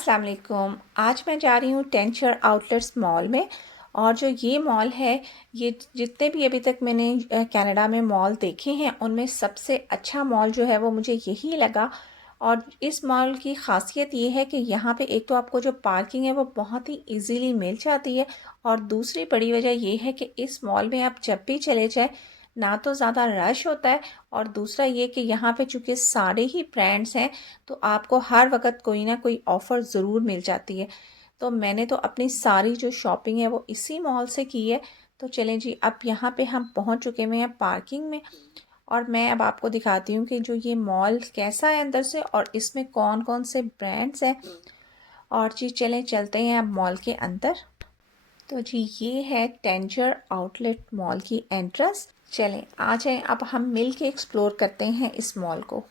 अस्सलाम वालेकुम। आज मैं जा रही हूँ टेंचर आउटलेट्स मॉल में। और जो ये मॉल है, ये जितने भी अभी तक मैंने कनाडा में मॉल देखे हैं उनमें सबसे अच्छा मॉल जो है वो मुझे यही लगा। और इस मॉल की ख़ासियत ये है कि यहाँ पे एक तो आपको जो पार्किंग है वो बहुत ही इजीली मिल जाती है। और दूसरी बड़ी वजह ये है कि इस मॉल में आप जब भी चले जाएं ना तो ज़्यादा रश होता है, और दूसरा ये कि यहाँ पे चूँकि सारे ही ब्रांड्स हैं तो आपको हर वक्त कोई ना कोई ऑफ़र ज़रूर मिल जाती है। तो मैंने तो अपनी सारी जो शॉपिंग है वो इसी मॉल से की है। तो चलें जी, अब यहाँ पे हम पहुँच चुके हुए हैं पार्किंग में। और मैं अब आपको दिखाती हूँ कि जो ये मॉल कैसा है अंदर से और इसमें कौन कौन से ब्रांड्स हैं। और जी चलें, चलते हैं अब मॉल के अंदर। तो जी ये है टेंचर आउटलेट मॉल की एंट्रेंस। चलें आ जाएं, अब हम मिल के एक्सप्लोर करते हैं इस मॉल को।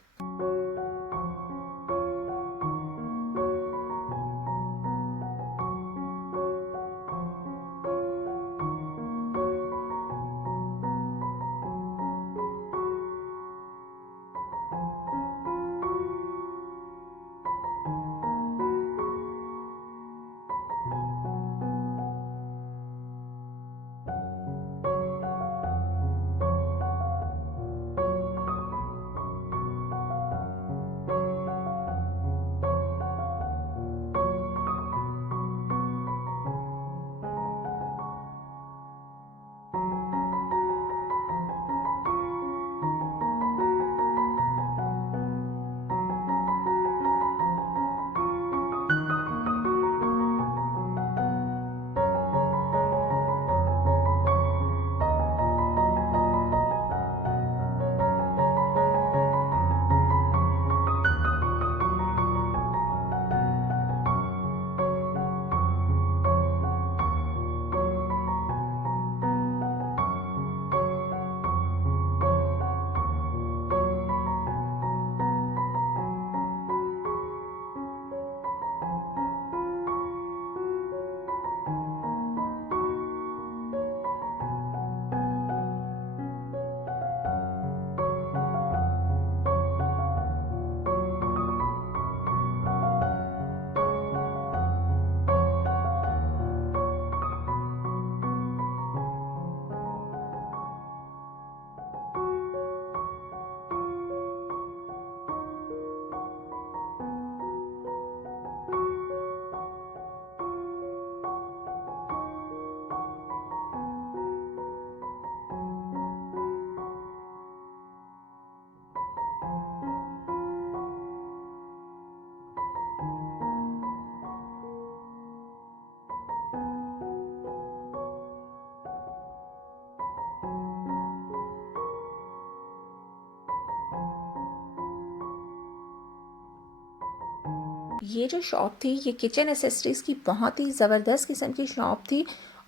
ये जो शॉप थी ये किचन एसेसरीज़ की बहुत ही ज़बरदस्त किस्म की शॉप थी।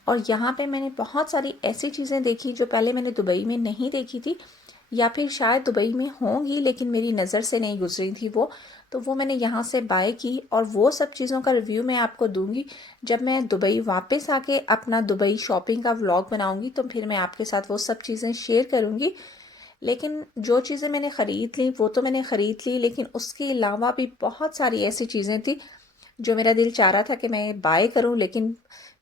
और यहाँ पे मैंने बहुत सारी ऐसी चीज़ें देखी जो पहले मैंने दुबई में नहीं देखी थी, या फिर शायद दुबई में होंगी लेकिन मेरी नज़र से नहीं गुजरी थी वो। तो वो मैंने यहाँ से बाय की और वो सब चीज़ों का रिव्यू मैं आपको दूंगी जब मैं दुबई वापस आके अपना दुबई शॉपिंग का व्लॉग बनाऊंगी, तो फिर मैं आपके साथ वो सब चीज़ें शेयर करूँगी। लेकिन जो चीज़ें मैंने ख़रीद ली वो तो मैंने ख़रीद ली, लेकिन उसके अलावा भी बहुत सारी ऐसी चीज़ें थी जो मेरा दिल चाह रहा था कि मैं बाय करूं, लेकिन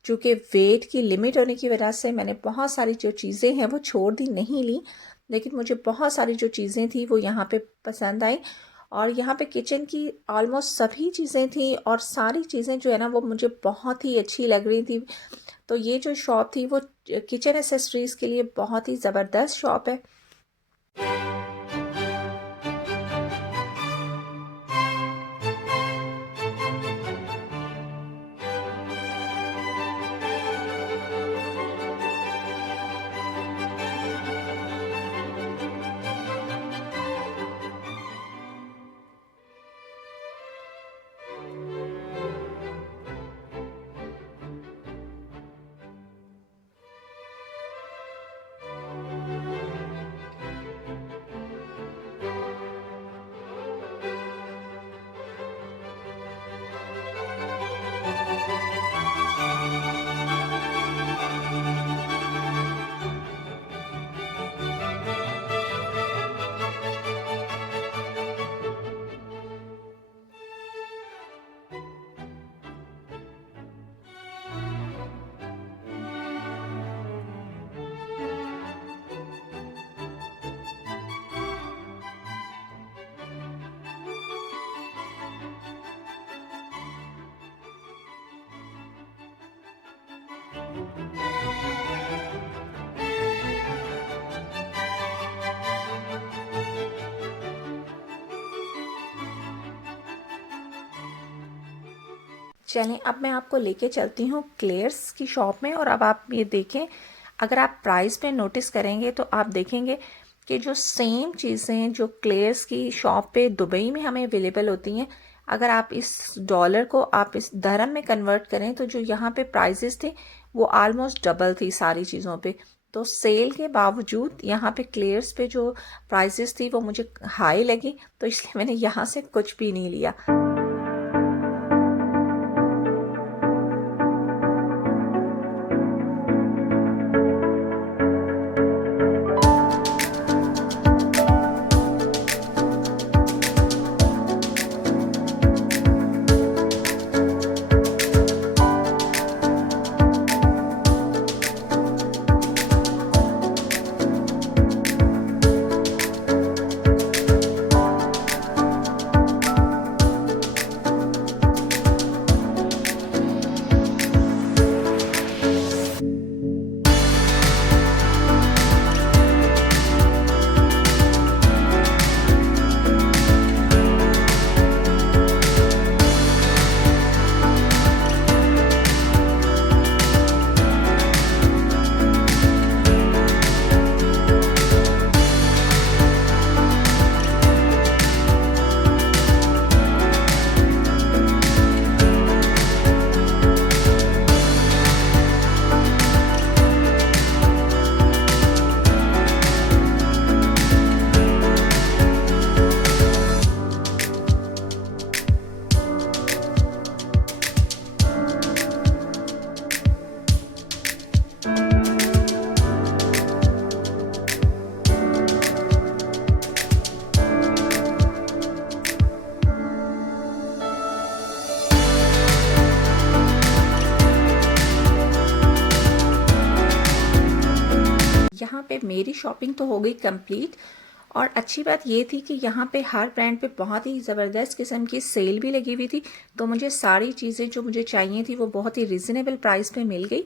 चूँकि वेट की लिमिट होने की वजह से मैंने बहुत सारी जो चीज़ें हैं वो छोड़ दी, नहीं ली। लेकिन मुझे बहुत सारी जो चीज़ें थी वो यहाँ पे पसंद आई। और यहाँ पे किचन की ऑलमोस्ट सभी चीज़ें थी और सारी चीज़ें जो है ना वो मुझे बहुत ही अच्छी लग रही थी। तो ये जो शॉप थी वो किचन एसेसरीज़ के लिए बहुत ही ज़बरदस्त शॉप है। चलें, अब मैं आपको लेके चलती हूँ क्लेयर्स की शॉप में। और अब आप ये देखें, अगर आप प्राइस पे नोटिस करेंगे तो आप देखेंगे कि जो सेम चीज़ें जो क्लेयर्स की शॉप पे दुबई में हमें अवेलेबल होती हैं, अगर आप इस डॉलर को आप इस दरम में कन्वर्ट करें तो जो यहाँ पे प्राइजेस थे वो आलमोस्ट डबल थी सारी चीज़ों पे। तो सेल के बावजूद यहाँ पे क्लेयर्स पे जो प्राइजेस थी वो मुझे हाई लगी, तो इसलिए मैंने यहाँ से कुछ भी नहीं लिया। यहाँ पे मेरी शॉपिंग तो हो गई कंप्लीट। और अच्छी बात ये थी कि यहाँ पे हर ब्रांड पे बहुत ही ज़बरदस्त किस्म की सेल भी लगी हुई थी, तो मुझे सारी चीज़ें जो मुझे चाहिए थी वो बहुत ही रिजनेबल प्राइस पे मिल गई।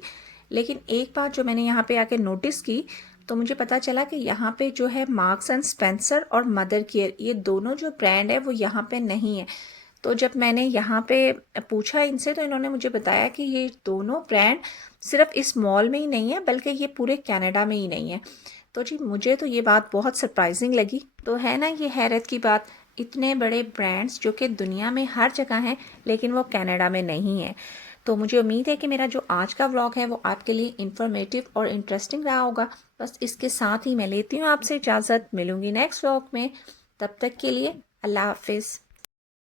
लेकिन एक बात जो मैंने यहाँ पे आके नोटिस की, तो मुझे पता चला कि यहाँ पे जो है मार्क्स एंड स्पेंसर और मदर केयर, ये दोनों जो ब्रांड है वो यहाँ पे नहीं है। तो जब मैंने यहाँ पे पूछा इनसे तो इन्होंने मुझे बताया कि ये दोनों ब्रांड सिर्फ इस मॉल में ही नहीं है, बल्कि ये पूरे कनाडा में ही नहीं है। तो जी मुझे तो ये बात बहुत सरप्राइजिंग लगी। तो है ना ये हैरत की बात, इतने बड़े ब्रांड्स जो कि दुनिया में हर जगह हैं लेकिन वो कनाडा में नहीं है। तो मुझे उम्मीद है कि मेरा जो आज का व्लॉग है वो आपके लिए इंफॉर्मेटिव और इंटरेस्टिंग रहा होगा। बस इसके साथ ही मैं लेती हूँ आपसे इजाज़त, मिलूँगी नेक्स्ट व्लॉग में। तब तक के लिए अल्लाह हाफिज़।